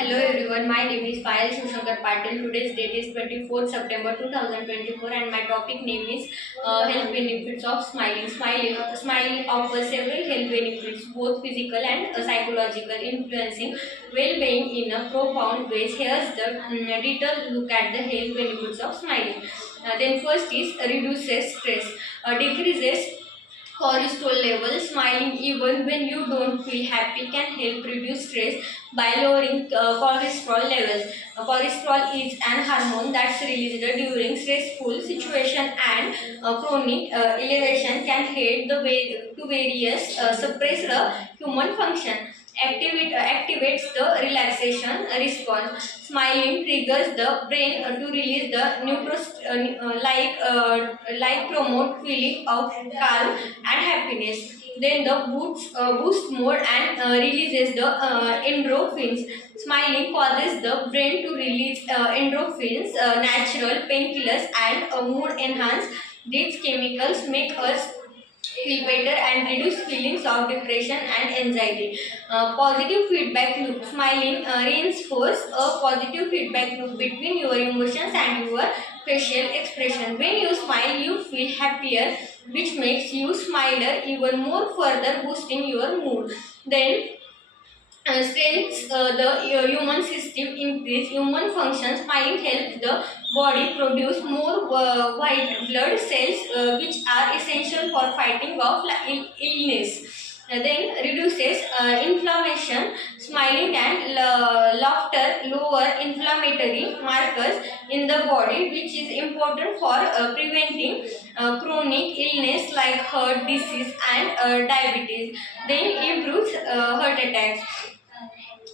Hello everyone, my name is Payal Shivshankar Patil. Today's date is 24th September 2024 and my topic name is health benefits of smiling. Smiling offers several health benefits, both physical and psychological, influencing well-being in a profound ways. Here's the detailed look at the health benefits of smiling. Then first is reduces stress, decreases cortisol level. Smiling even when you don't feel happy can help reduce stress by lowering cholesterol levels. Cholesterol is an hormone that's released during stressful situation, and chronic elevation can lead to various suppressed human function. Activates the relaxation response. Smiling triggers the brain to release the like promote feeling of calm and happiness. Then the boost mode and releases the endorphins. Smiling causes the brain to release endorphins, natural painkillers, and mood enhance. These chemicals make us feel better and reduce feelings of depression and anxiety. Positive feedback loop. Smiling reinforce a positive feedback loop between your emotions and your facial expression. When you smile, you feel happier, which makes you smiler even more, further boosting your mood. Then strengths the human system, increase human function. Smiling helps the body produce more white blood cells, which are essential for fighting off illness. Then reduces inflammation. Smiling and laughter lower inflammatory markers in the body, which is important for preventing chronic illness like heart disease and diabetes. Then improves heart attacks.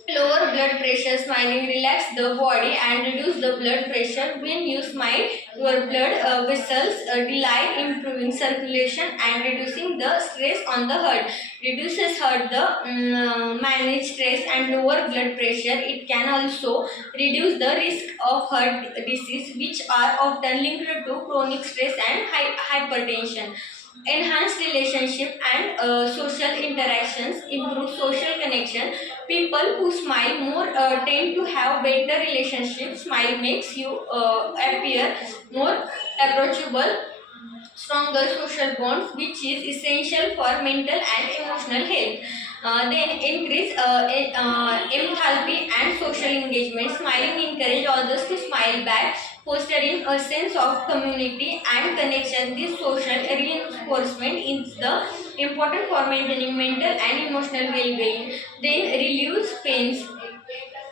Lower blood pressure. Smiling relax the body and reduce the blood pressure. When you smile, your blood vessels dilate, improving circulation and reducing the stress on the heart. Reduces heart the manage stress and lower blood pressure. It can also reduce the risk of heart disease, which are often linked to chronic stress and hypertension. Enhance relationship and social interactions. Improve social connection. People who smile more tend to have better relationships. Smile makes you appear more approachable, stronger social bonds, which is essential for mental and emotional health. Then increase empathy and social engagement. Smiling encourage others to smile back, fostering a sense of community and connection. This social reinforcement is the important for maintaining mental and emotional well-being. Then reduce pains.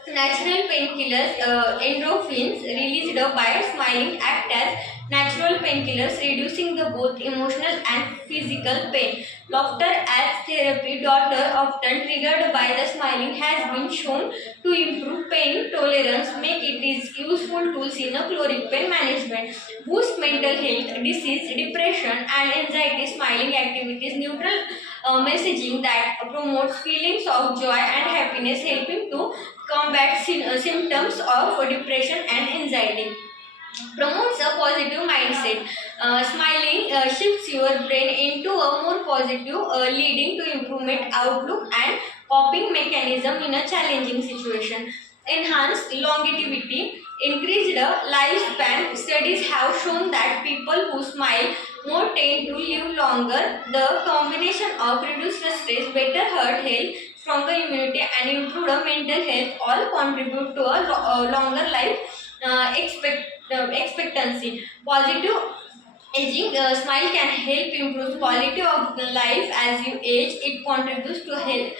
Natural painkillers, endorphins released by smiling act as natural painkillers, reducing the both emotional and physical pain. Laughter as therapy, daughter often triggered by the smiling, has been shown to improve pain tolerance, make it is useful tools in a chronic pain management, boost mental health, disease, depression, and anxiety. Smiling activities, neutral messaging that promotes feelings of joy and happiness, helping to combat symptoms of depression and anxiety. Promotes a positive mindset. Smiling shifts your brain into a more positive, leading to improvement outlook and coping mechanism in a challenging situation. Enhanced longevity. Increased lifespan. Studies have shown that people who smile more tend to live longer. The combination of reduced stress, better heart health, stronger immunity, and improved mental health all contribute to a longer life expectancy. Positive aging. Smile can help improve quality of the life as you age. It contributes to help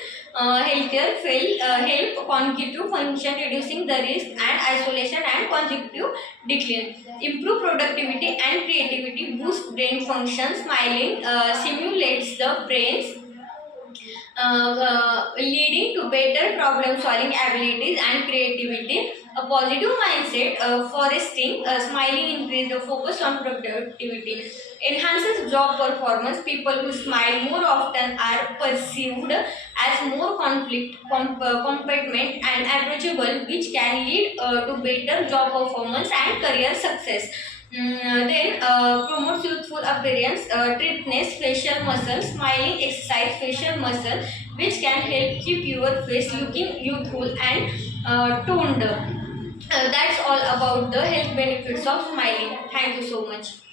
cognitive function, reducing the risk and isolation and cognitive decline. Improve productivity and creativity, boost brain function. Smiling simulates the brain's leading to better problem solving abilities and creativity. A positive mindset, foresting, smiling increase the focus on productivity, enhances job performance. People who smile more often are perceived as more competent and approachable, which can lead to better job performance and career success. Then promotes youthful appearance, tritness, facial muscle. Smiling exercise facial muscle, which can help keep your face looking youthful and toned. That's all about the health benefits of smiling. Thank you so much.